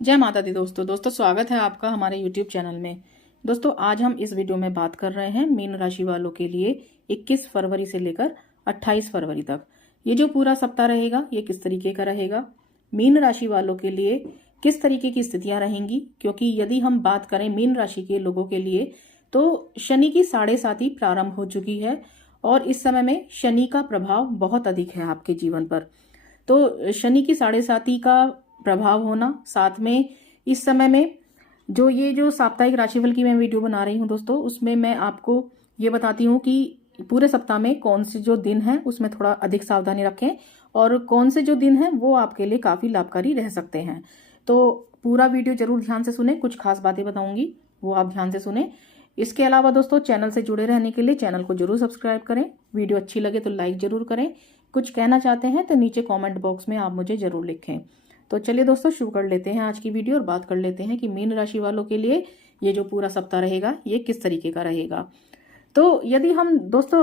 जय माता दी दोस्तों स्वागत है आपका हमारे YouTube चैनल में। दोस्तों आज हम इस वीडियो में बात कर रहे हैं मीन राशि वालों के लिए 21 फरवरी से लेकर 28 फरवरी तक ये जो पूरा सप्ताह रहेगा ये किस तरीके का रहेगा, मीन राशि वालों के लिए किस तरीके की स्थितियां रहेंगी। क्योंकि यदि हम बात करें मीन राशि के लोगों के लिए तो शनि की 7.5 प्रारंभ हो चुकी है और इस समय में शनि का प्रभाव बहुत अधिक है आपके जीवन पर। तो शनि की 7.5 का प्रभाव होना, साथ में इस समय में जो साप्ताहिक राशिफल की मैं वीडियो बना रही हूँ दोस्तों, उसमें मैं आपको ये बताती हूँ कि पूरे सप्ताह में कौन से जो दिन हैं उसमें थोड़ा अधिक सावधानी रखें और कौन से जो दिन हैं वो आपके लिए काफ़ी लाभकारी रह सकते हैं। तो पूरा वीडियो जरूर ध्यान से सुने, कुछ खास बातें बताऊंगी वो आप ध्यान से सुने। इसके अलावा दोस्तों चैनल से जुड़े रहने के लिए चैनल को जरूर सब्सक्राइब करें, वीडियो अच्छी लगे तो लाइक जरूर करें, कुछ कहना चाहते हैं तो नीचे कमेंट बॉक्स में आप मुझे जरूर लिखें। तो चलिए दोस्तों शुरू कर लेते हैं आज की वीडियो और बात कर लेते हैं कि मीन राशि वालों के लिए ये जो पूरा सप्ताह रहेगा ये किस तरीके का रहेगा। तो यदि हम दोस्तों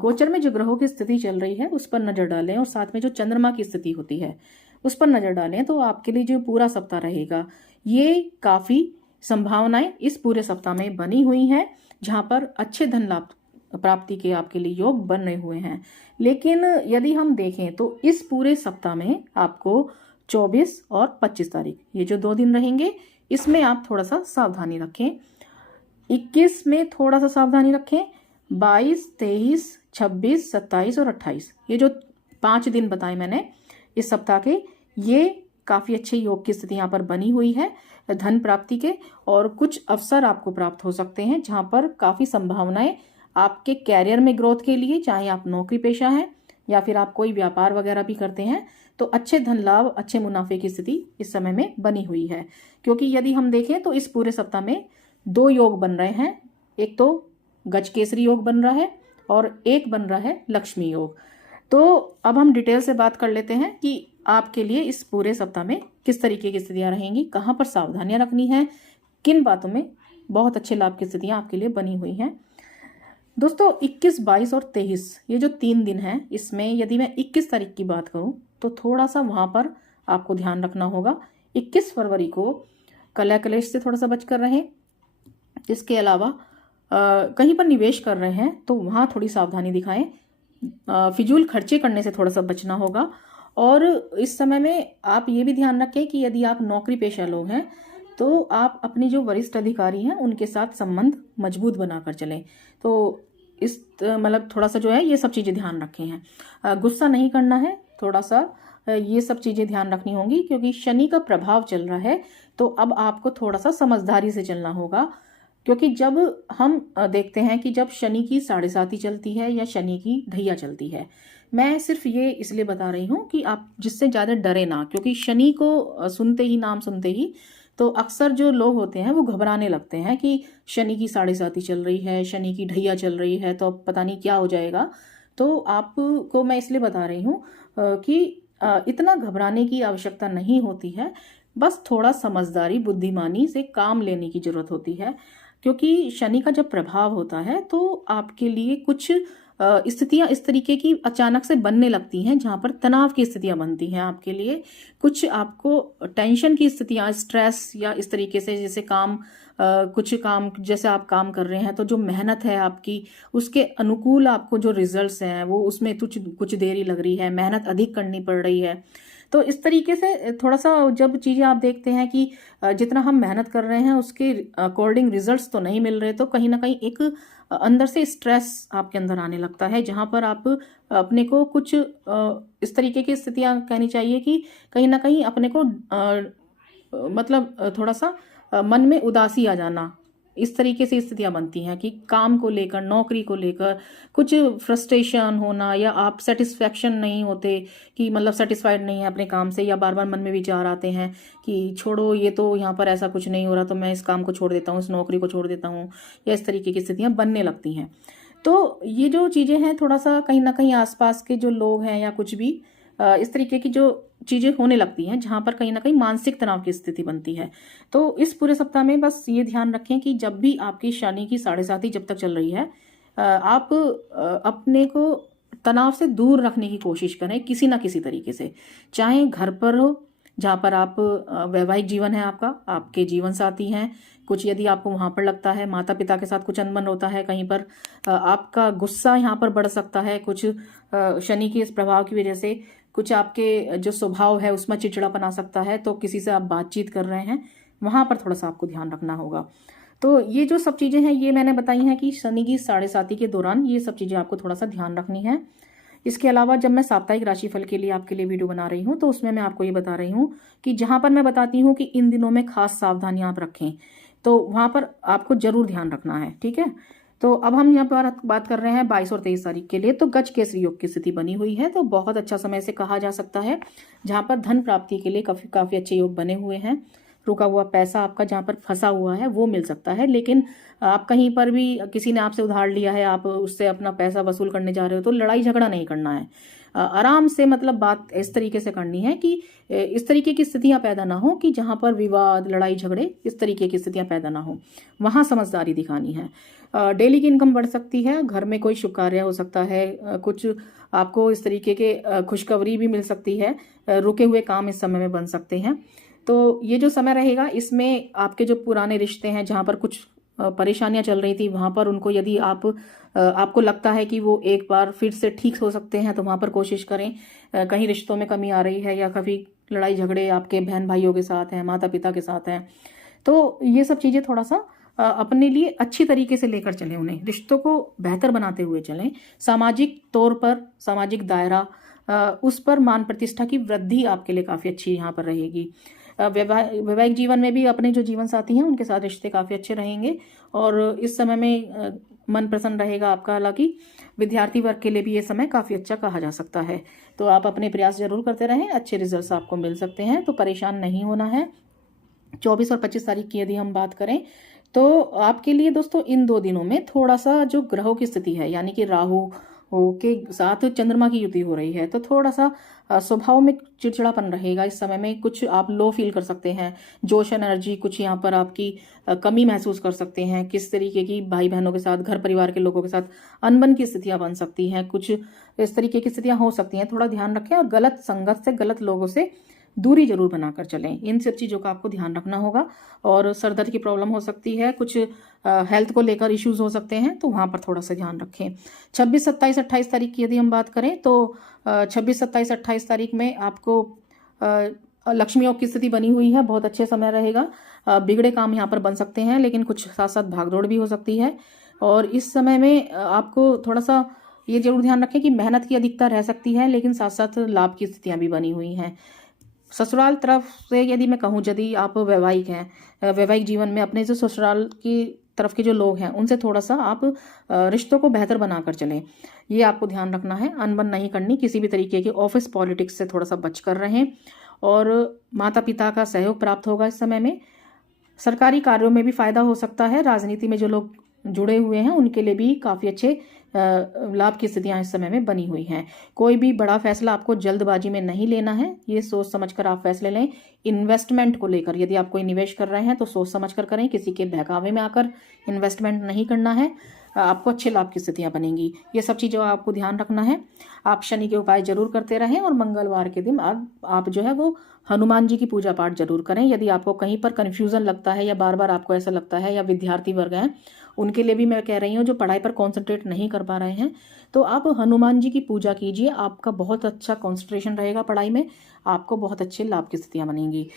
गोचर में जो ग्रहों की स्थिति चल रही है उस पर नजर डालें और साथ में जो चंद्रमा की स्थिति होती है उस पर नजर डालें तो आपके लिए जो पूरा सप्ताह रहेगा ये काफी संभावनाएं इस पूरे सप्ताह में बनी हुई हैं, जहां पर अच्छे धन लाभ प्राप्ति के आपके लिए योग बन रहे हुए हैं। लेकिन यदि हम देखें तो इस पूरे सप्ताह में आपको 24 और 25 तारीख ये जो 2 दिन रहेंगे इसमें आप थोड़ा सा सावधानी रखें। 21 में थोड़ा सा सावधानी रखें, 22, 23, 26, 27 और 28 ये जो 5 दिन बताए मैंने इस सप्ताह के, ये काफी अच्छे योग की स्थिति यहाँ पर बनी हुई है धन प्राप्ति के, और कुछ अवसर आपको प्राप्त हो सकते हैं जहां पर काफी संभावनाएं आपके कैरियर में ग्रोथ के लिए, चाहे आप नौकरी पेशा हैं या फिर आप कोई व्यापार वगैरह भी करते हैं तो अच्छे धन लाभ, अच्छे मुनाफे की स्थिति इस समय में बनी हुई है। क्योंकि यदि हम देखें तो इस पूरे सप्ताह में 2 योग बन रहे हैं, एक तो गजकेसरी योग बन रहा है और एक बन रहा है लक्ष्मी योग। तो अब हम डिटेल से बात कर लेते हैं कि आपके लिए इस पूरे सप्ताह में किस तरीके की स्थितियां रहेंगी, कहाँ पर सावधानियां रखनी है, किन बातों में बहुत अच्छे लाभ की स्थितियां आपके लिए बनी हुई हैं। दोस्तों 21, 22 और 23 ये जो 3 दिन हैं इसमें यदि मैं 21 तारीख की बात करूं तो थोड़ा सा वहां पर आपको ध्यान रखना होगा। 21 फरवरी को कलह कलेश से थोड़ा सा बचकर रहें। इसके अलावा कहीं पर निवेश कर रहे हैं तो वहां थोड़ी सावधानी दिखाएं, फिजूल खर्चे करने से थोड़ा सा बचना होगा। और इस समय में आप ये भी ध्यान रखें कि यदि आप नौकरी पेशा लोग हैं तो आप अपनी जो वरिष्ठ अधिकारी हैं उनके साथ संबंध मजबूत बनाकर चलें। तो इस मतलब थोड़ा सा जो है ये सब चीज़ें ध्यान रखें हैं, गुस्सा नहीं करना है, थोड़ा सा ये सब चीज़ें ध्यान रखनी होंगी क्योंकि शनि का प्रभाव चल रहा है। तो अब आपको थोड़ा सा समझदारी से चलना होगा, क्योंकि जब हम देखते हैं कि जब शनि की 7.5 चलती है या शनि की ढैया चलती है, मैं सिर्फ ये इसलिए बता रही हूँ कि आप जिससे ज़्यादा डरे ना, क्योंकि शनि को सुनते ही, नाम सुनते ही तो अक्सर जो लोग होते हैं वो घबराने लगते हैं कि शनि की 7.5 चल रही है, शनि की ढैया चल रही है तो अब पता नहीं क्या हो जाएगा। तो आपको मैं इसलिए बता रही हूँ कि इतना घबराने की आवश्यकता नहीं होती है, बस थोड़ा समझदारी, बुद्धिमानी से काम लेने की जरूरत होती है। क्योंकि शनि का जब प्रभाव होता है तो आपके लिए कुछ स्थितियां इस तरीके की अचानक से बनने लगती हैं जहां पर तनाव की स्थितियां बनती हैं आपके लिए, कुछ आपको टेंशन की स्थितियां, स्ट्रेस या इस तरीके से जैसे कुछ काम जैसे आप काम कर रहे हैं तो जो मेहनत है आपकी उसके अनुकूल आपको जो रिजल्ट्स हैं वो उसमें कुछ कुछ देरी लग रही है, मेहनत अधिक करनी पड़ रही है। तो इस तरीके से थोड़ा सा जब चीज़ें आप देखते हैं कि जितना हम मेहनत कर रहे हैं उसके अकॉर्डिंग रिजल्ट्स तो नहीं मिल रहे, तो कहीं ना कहीं एक अंदर से स्ट्रेस आपके अंदर आने लगता है जहां पर आप अपने को कुछ इस तरीके की स्थितियां कहनी चाहिए कि कहीं ना कहीं अपने को मतलब थोड़ा सा मन में उदासी आ जाना, इस तरीके से स्थितियां बनती हैं कि काम को लेकर, नौकरी को लेकर कुछ फ्रस्ट्रेशन होना या आप सेटिस्फेक्शन नहीं होते कि मतलब सेटिस्फाइड नहीं है अपने काम से, या बार बार मन में विचार आते हैं कि छोड़ो ये तो यहाँ पर ऐसा कुछ नहीं हो रहा तो मैं इस काम को छोड़ देता हूँ, इस नौकरी को छोड़ देता हूँ, या इस तरीके की स्थितियां बनने लगती हैं। तो ये जो चीज़ें हैं थोड़ा सा कहीं ना कहीं आसपास के जो लोग हैं या कुछ भी इस तरीके की जो चीज़ें होने लगती हैं जहां पर कहीं ना कहीं मानसिक तनाव की स्थिति बनती है। तो इस पूरे सप्ताह में बस ये ध्यान रखें कि जब भी आपकी शनि की 7.5 जब तक चल रही है आप अपने को तनाव से दूर रखने की कोशिश करें किसी ना किसी तरीके से, चाहे घर पर हो जहाँ पर आप वैवाहिक जीवन है आपका, आपके जीवन साथी हैं कुछ, यदि आपको वहाँ पर लगता है माता पिता के साथ कुछ अनबन होता है, कहीं पर आपका गुस्सा यहाँ पर बढ़ सकता है, कुछ शनि के इस प्रभाव की वजह से कुछ आपके जो स्वभाव है उसमें चिड़चिड़ापन आ सकता है। तो किसी से आप बातचीत कर रहे हैं, वहाँ पर थोड़ा सा आपको ध्यान रखना होगा। तो ये जो सब चीज़ें हैं ये मैंने बताई हैं कि शनि की 7.5 के दौरान ये सब चीज़ें आपको थोड़ा सा ध्यान रखनी है। इसके अलावा जब मैं साप्ताहिक राशिफल के लिए आपके लिए वीडियो बना रही हूँ तो उसमें मैं आपको ये बता रही हूँ कि जहाँ पर मैं बताती हूँ कि इन दिनों में खास सावधानियां आप रखें, तो वहाँ पर आपको जरूर ध्यान रखना है। ठीक है, तो अब हम यहाँ पर बात कर रहे हैं 22 और 23 तारीख के लिए। तो गज केसरी योग की स्थिति बनी हुई है, तो बहुत अच्छा समय से कहा जा सकता है, जहाँ पर धन प्राप्ति के लिए काफी अच्छे योग बने हुए हैं। रुका हुआ पैसा आपका जहाँ पर फंसा हुआ है वो मिल सकता है, लेकिन आप कहीं पर भी किसी ने आपसे उधार लिया है, आप उससे अपना पैसा वसूल करने जा रहे हो, तो लड़ाई झगड़ा नहीं करना है। आराम से, मतलब बात इस तरीके से करनी है कि इस तरीके की स्थितियां पैदा ना हो कि जहां पर विवाद, लड़ाई झगड़े, इस तरीके की स्थितियां पैदा ना हो, वहां समझदारी दिखानी है। डेली की इनकम बढ़ सकती है, घर में कोई शुभ कार्य हो सकता है, कुछ आपको इस तरीके के खुशखबरी भी मिल सकती है, रुके हुए काम इस समय में बन सकते हैं। तो ये जो समय रहेगा इसमें आपके जो पुराने रिश्ते हैं, जहाँ पर कुछ परेशानियां चल रही थी, वहां पर उनको यदि आपको लगता है कि वो एक बार फिर से ठीक हो सकते हैं, तो वहां पर कोशिश करें। कहीं रिश्तों में कमी आ रही है या कभी लड़ाई झगड़े आपके बहन भाइयों के साथ हैं, माता पिता के साथ हैं, तो ये सब चीजें थोड़ा सा अपने लिए अच्छी तरीके से लेकर चलें, उन्हें रिश्तों को बेहतर बनाते हुए चलें। सामाजिक तौर पर, सामाजिक दायरा, उस पर मान प्रतिष्ठा की वृद्धि आपके लिए काफी अच्छी यहाँ पर रहेगी। वैवाहिक जीवन में भी अपने जो जीवन साथी हैं उनके साथ रिश्ते काफी अच्छे रहेंगे और इस समय में मन प्रसन्न रहेगा आपका। हालांकि विद्यार्थी वर्ग के लिए भी ये समय काफी अच्छा कहा जा सकता है, तो आप अपने प्रयास जरूर करते रहें, अच्छे रिजल्ट्स आपको मिल सकते हैं, तो परेशान नहीं होना है। 24 और 25 तारीख की यदि हम बात करें तो आपके लिए दोस्तों इन 2 दिनों में थोड़ा सा जो ग्रहों की स्थिति है, यानी कि राहु के साथ चंद्रमा की युति हो रही है, तो थोड़ा सा स्वभाव में चिड़चिड़ापन रहेगा इस समय में। कुछ आप लो फील कर सकते हैं, जोश एनर्जी कुछ यहाँ पर आपकी कमी महसूस कर सकते हैं। किस तरीके की भाई बहनों के साथ, घर परिवार के लोगों के साथ अनबन की स्थितियां बन सकती हैं, कुछ इस तरीके की स्थितियां हो सकती हैं, थोड़ा ध्यान रखें। और गलत संगत से, गलत लोगों से दूरी जरूर बनाकर चलें, इन सब चीज़ों का आपको ध्यान रखना होगा। और सर दर्द की प्रॉब्लम हो सकती है, कुछ हेल्थ को लेकर इश्यूज हो सकते हैं, तो वहाँ पर थोड़ा सा ध्यान रखें। 26, 27, 28 तारीख की यदि हम बात करें तो 26, 27, 28 तारीख में आपको लक्ष्मी योग की स्थिति बनी हुई है, बहुत अच्छे समय रहेगा। बिगड़े काम यहाँ पर बन सकते हैं, लेकिन कुछ साथ साथ भागदौड़ भी हो सकती है। और इस समय में आपको थोड़ा सा ये जरूर ध्यान रखें कि मेहनत की अधिकता रह सकती है, लेकिन साथ साथ लाभ की स्थितियां भी बनी हुई हैं। ससुराल तरफ से यदि मैं कहूँ, यदि आप वैवाहिक हैं, वैवाहिक जीवन में अपने जो ससुराल की तरफ के जो लोग हैं उनसे थोड़ा सा आप रिश्तों को बेहतर बनाकर चलें, ये आपको ध्यान रखना है। अनबन नहीं करनी, किसी भी तरीके के ऑफिस पॉलिटिक्स से थोड़ा सा बच कर रहें। और माता पिता का सहयोग प्राप्त होगा इस समय में। सरकारी कार्यों में भी फायदा हो सकता है, राजनीति में जो लोग जुड़े हुए हैं उनके लिए भी काफ़ी अच्छे लाभ की स्थितियां इस समय में बनी हुई हैं। कोई भी बड़ा फैसला आपको जल्दबाजी में नहीं लेना है, ये सोच समझकर आप फैसले लें। इन्वेस्टमेंट को लेकर यदि आप कोई निवेश कर रहे हैं तो सोच समझकर करें, किसी के बहकावे में आकर इन्वेस्टमेंट नहीं करना है, आपको अच्छे लाभ की स्थितियां बनेंगी। ये सब चीज़ों का आपको ध्यान रखना है। आप शनि के उपाय जरूर करते रहें और मंगलवार के दिन आप जो है वो हनुमान जी की पूजा पाठ जरूर करें। यदि आपको कहीं पर कन्फ्यूजन लगता है या बार बार आपको ऐसा लगता है, या विद्यार्थी वर्ग हैं उनके लिए भी मैं कह रही हूँ जो पढ़ाई पर कॉन्सेंट्रेट नहीं कर पा रहे हैं, तो आप हनुमान जी की पूजा कीजिए, आपका बहुत अच्छा कॉन्सेंट्रेशन रहेगा पढ़ाई में, आपको बहुत अच्छे लाभ की स्थितियां बनेंगी।